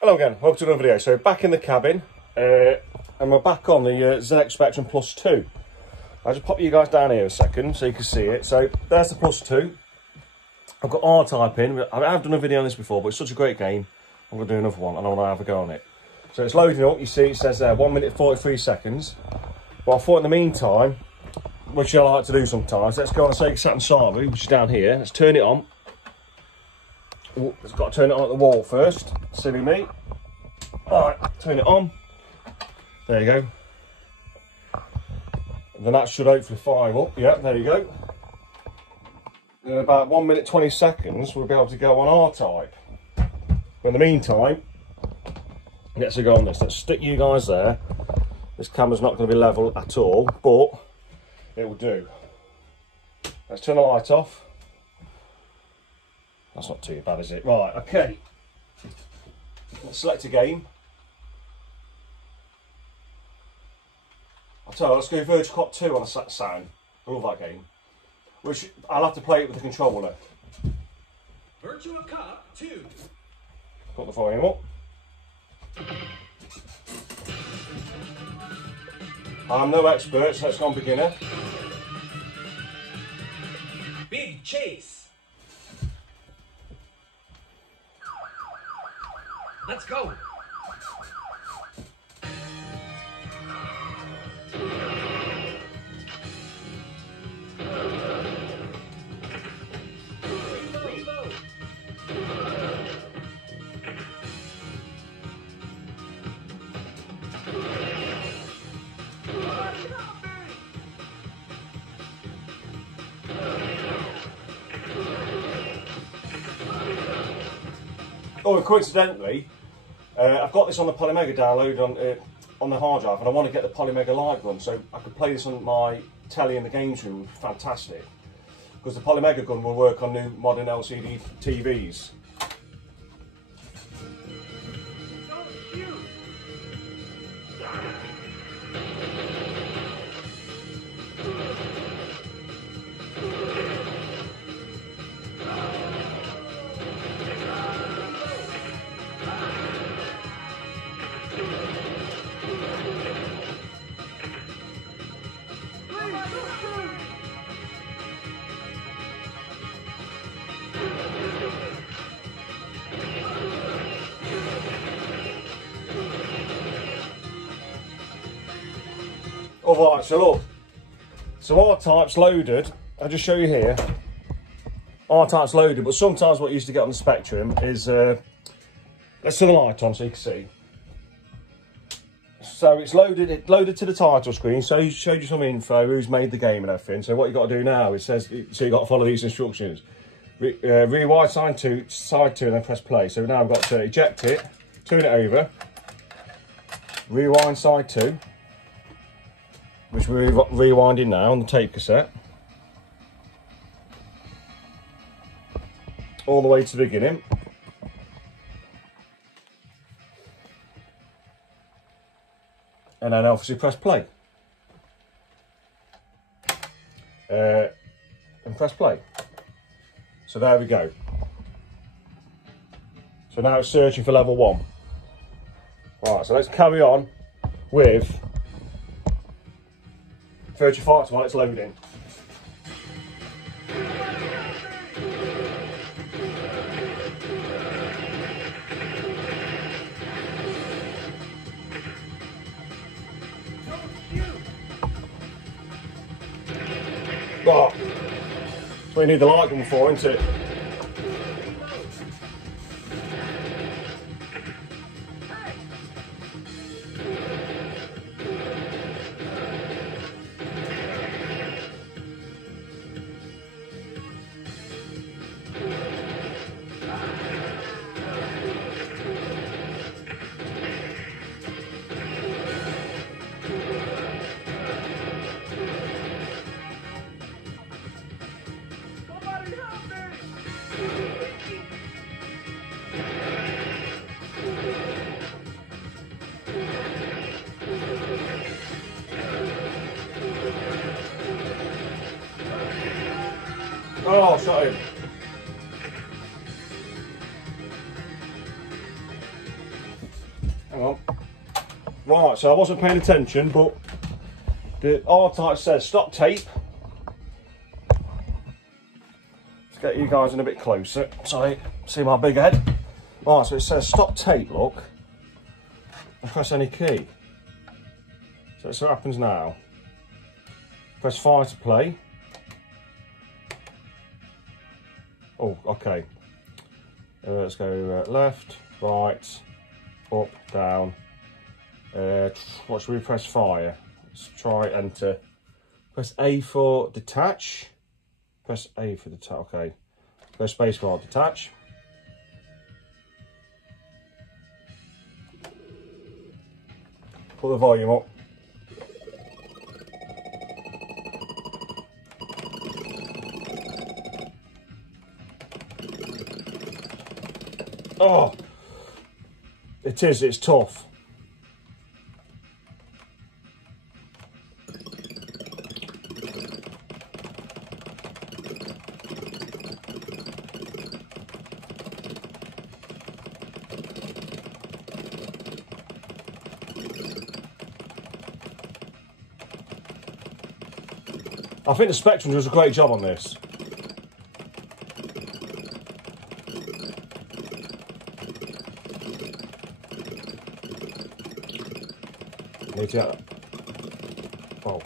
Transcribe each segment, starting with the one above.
Hello again, welcome to another video. So back in the cabin, and we're back on the ZX Spectrum Plus 2. I'll just pop you guys down here a second so you can see it. So there's the Plus 2. I've got R-Type in. I've done a video on this before, but it's such a great game. I'm going to do another one and I want to have a go on it. So it's loading up, you see it says there 1 minute 43 seconds. But I thought in the meantime, which I like to do sometimes, let's go on the Sega Saturn server, which is down here. Let's turn it on. Ooh, it's got to turn it on at the wall first. Silly me. Alright, turn it on. There you go. And then that should hopefully fire up. Yeah, there you go. In about 1 minute 20 seconds, we'll be able to go on R-Type. But in the meantime, let's go on this. Let's stick you guys there. This camera's not going to be level at all, but it will do. Let's turn the light off. That's not too bad, is it? Right, okay. Let's select a game. I'll tell you, let's go Virtua Cop 2 on a Saturn. I love that game. Which I'll have to play it with the controller. Virtua Cop 2. Put the volume up. I'm no expert, so let's go on beginner. Big chase. Let's go. Oh, and coincidentally, I've got this on the Polymega download on the hard drive, and I want to get the Polymega Light gun, so I could play this on my telly in the games room. Fantastic, because the Polymega gun will work on new modern LCD TVs. Alright, so look, so R-Type's loaded. I'll just show you here. R-Type's loaded, but sometimes what you used to get on the Spectrum is, let's turn the light on so you can see. So it's loaded to the title screen, so he showed you some info, who's made the game and everything. So what you got to do now, it says, so you got to follow these instructions. Rewind side 2, and then press play. So now I've got to eject it, turn it over, rewind side 2. Which we're rewinding now on the tape cassette. All the way to the beginning. And then obviously press play. And press play. So there we go. So now it's searching for level 1. Right, so let's carry on with Virtua Fighter while it's loading. Oh, that's what you need the light gun for, isn't it? Oh, shot him. Hang on. Right, so I wasn't paying attention, but the R-Type says stop tape. Let's get you guys in a bit closer so you see my big head. Right, so it says stop tape, look. And press any key. So let's see what happens now. Press fire to play. Oh, okay. Let's go left, right, up, down. What should we press? Fire. Let's try enter. Press A for detach. Press A for detach. Okay. Press space bar detach. Put the volume up. Oh, it is. It's tough. I think the Spectrum does a great job on this. Need to get that. Oh.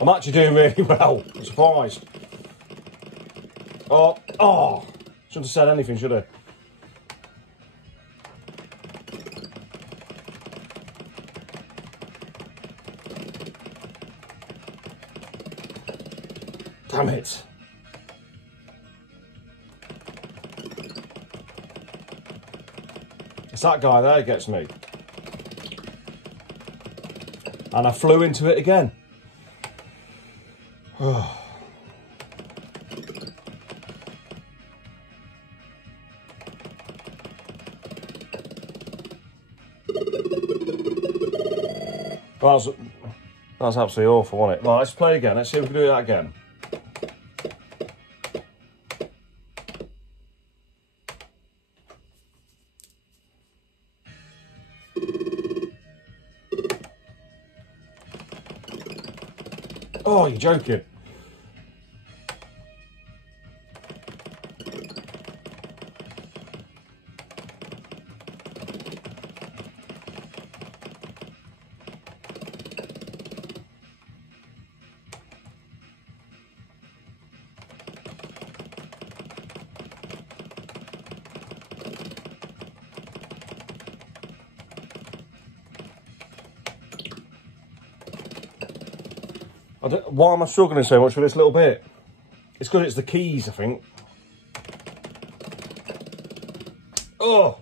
I'm actually doing really well. I'm surprised. Oh, shouldn't have said anything, should I? Damn it. It's that guy there gets me. And I flew into it again. That's absolutely awful, wasn't it? Right, let's play again. Let's see if we can do that again. Oh, you're joking. Why am I struggling so much for this little bit? It's because it's the keys, I think. Oh!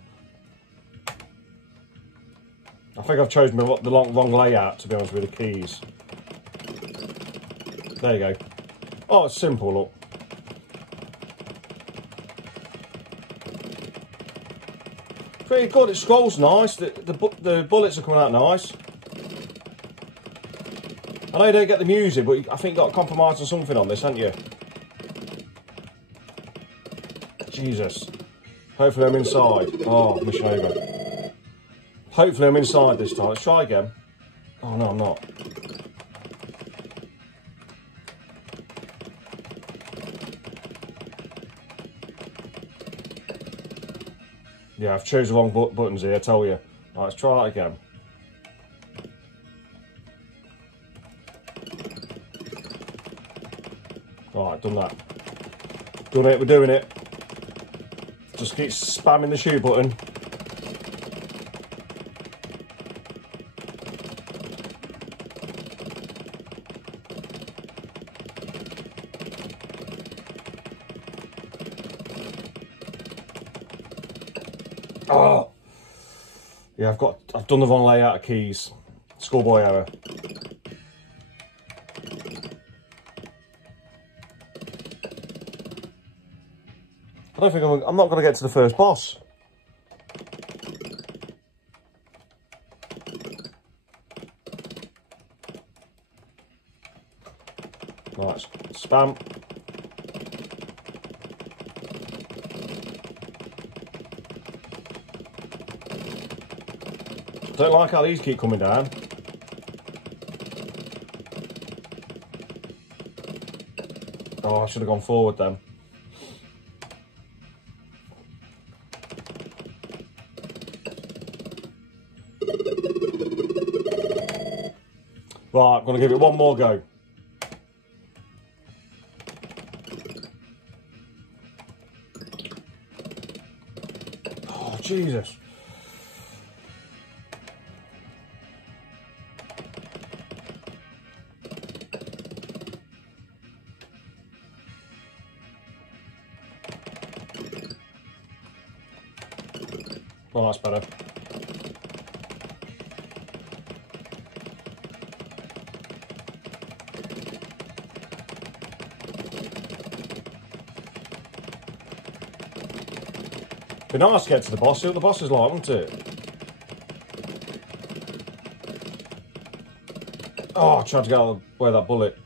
I think I've chosen the wrong layout, to be honest, with the keys. There you go. Oh, it's simple, look. Pretty good, it scrolls nice. The bullets are coming out nice. I know you don't get the music, but I think you got to compromise on something on this, haven't you? Jesus. Hopefully I'm inside. Oh, mission over. Hopefully I'm inside this time. Let's try again. Oh, no, I'm not. Yeah, I've chosen the wrong buttons here, I tell you. Right, let's try that again. Right, done that. Done it, we're doing it. Just keep spamming the shoot button. Oh! Yeah, I've done the wrong layout of keys. Schoolboy error. I don't think I'm not going to get to the first boss. Right, spam. Don't like how these keep coming down. Oh, I should have gone forward then. Right, I'm going to give it one more go. Oh, Jesus. Oh, that's better. Be nice to get to the boss, see what the boss is like, wouldn't it? Oh, I tried to get out of the way of that bullet.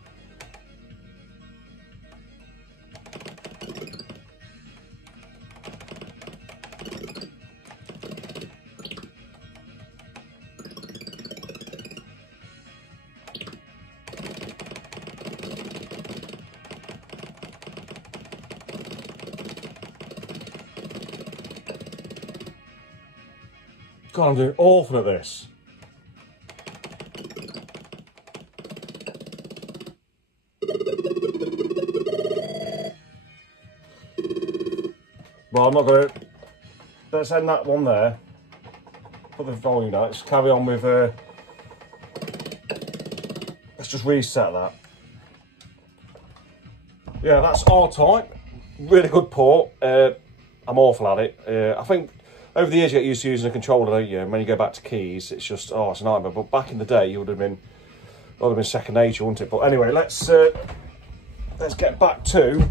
God, I'm doing awful at this. Well, I'm not going to... Let's end that one there. Put the volume down. Let's carry on with... Let's just reset that. Yeah, that's R-Type. Really good port. I'm awful at it. I think... Over the years, you get used to using a controller, don't you? And when you go back to keys, it's just, oh, it's a nightmare. But back in the day, you would have been second nature, wouldn't it? But anyway, let's get back to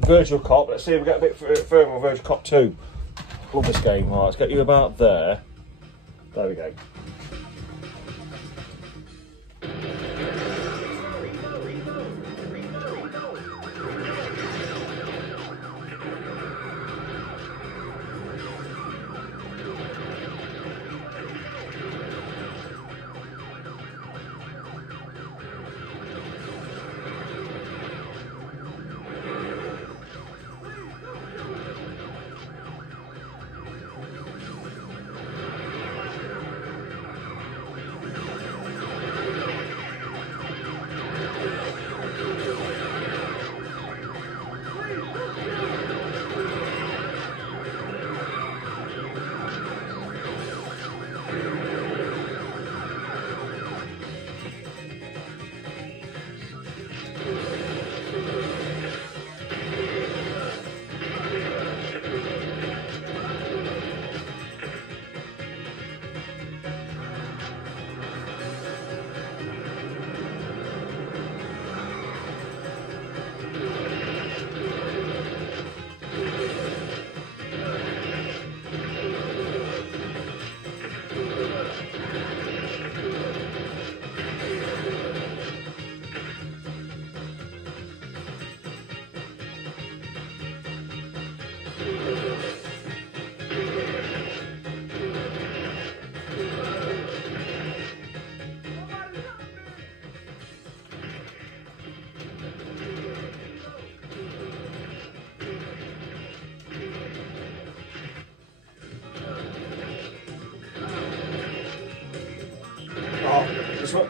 Virtua Cop. Let's see if we get a bit further on Virtua Cop 2. Love this game. Right, let's get you about there. There we go.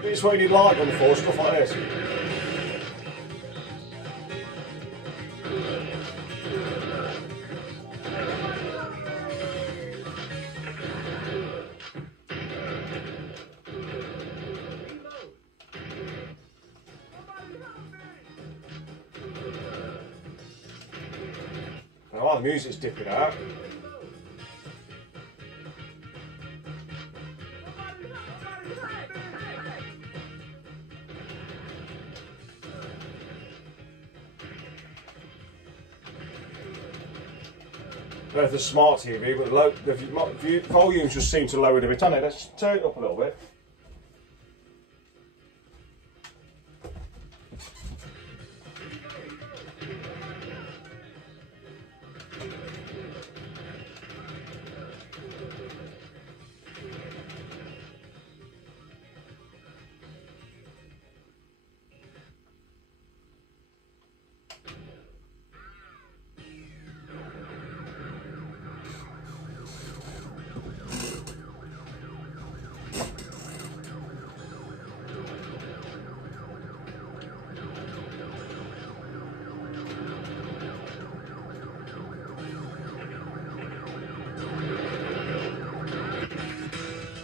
It's what you like on the floor, stuff like this. Oh, the music's dipping out. There's the smart TV, but the volumes just seem to lower it a bit, hasn't it? Let's turn it up a little bit.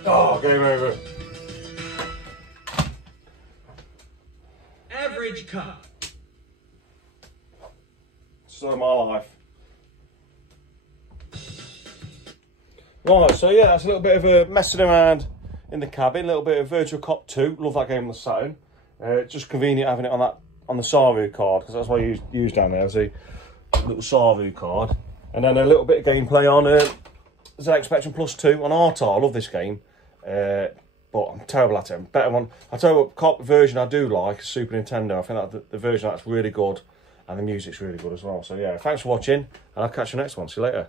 Oh, game over. Average cup. So my life. Right, so yeah, that's a little bit of a messing around in the cabin, a little bit of Virtua Cop 2. Love that game on the Saturn. Just convenient having it on the Saru card, because that's what I use down there, as a little Saru card. And then a little bit of gameplay on ZX Spectrum Plus 2 on RTAR. I love this game, but I'm terrible at it. Better one. I'll tell you what cop version I do like is Super Nintendo. I think that the version that's really good, and the music's really good as well. So yeah, thanks for watching, and I'll catch you next one. See you later.